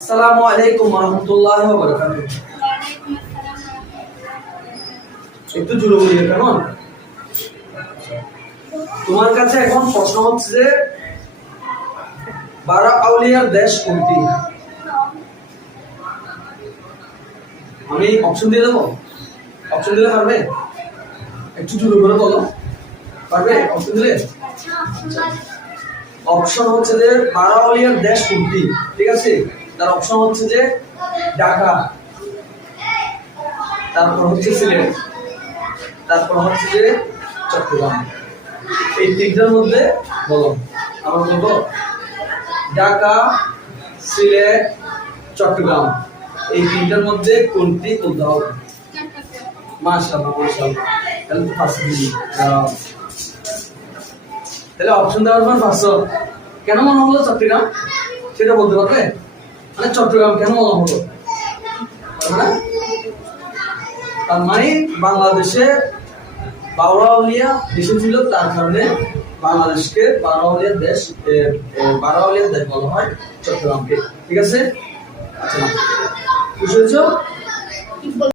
আসসালামু আলাইকুম ওয়া রাহমাতুল্লাহি ওয়া বারাকাতুহু। একটু জোরে বলিও, কেমন? তোমার কাছে এখন প্রশ্ন হচ্ছে যে 12 আউলিয়ার দেশ কোনটি? আমি অপশন দিয়ে দেবো? অপশন দিলে পারবে? একটু জোরে করে বলো, পারবে অপশন দিলে? অপশন হচ্ছে যে 12 আউলিয়ার দেশ কোনটি, ঠিক আছে? তার অপশন হচ্ছে যে ঢাকা, তারপর হচ্ছে সিলেট, তারপর হচ্ছে যে চট্টগ্রাম। এই তিনটার মধ্যে বলো, আমার বলবো ঢাকা, সিলেট, চট্টগ্রাম, এই তিনটার মধ্যে কোনটি বলতে হবে? মাশাআল্লাহ মাশাআল্লাহ, তাহলে তো ফার্স্ট দিই। তাহলে অপশন দেওয়ার পর ফার্স্ট কেন মনে হলো চট্টগ্রাম সেটা বলতে পারবে? মানে চট্টগ্রাম কেন মনে হলো? তার মানে বাংলাদেশে 12 আউলিয়া দেশে ছিল, তার কারণে বাংলাদেশকে 12 আউলিয়ার দেশ 12 আউলিয়ার দেশ বলা হয় চট্টগ্রামকে, ঠিক আছে? আচ্ছা, বুঝেছো?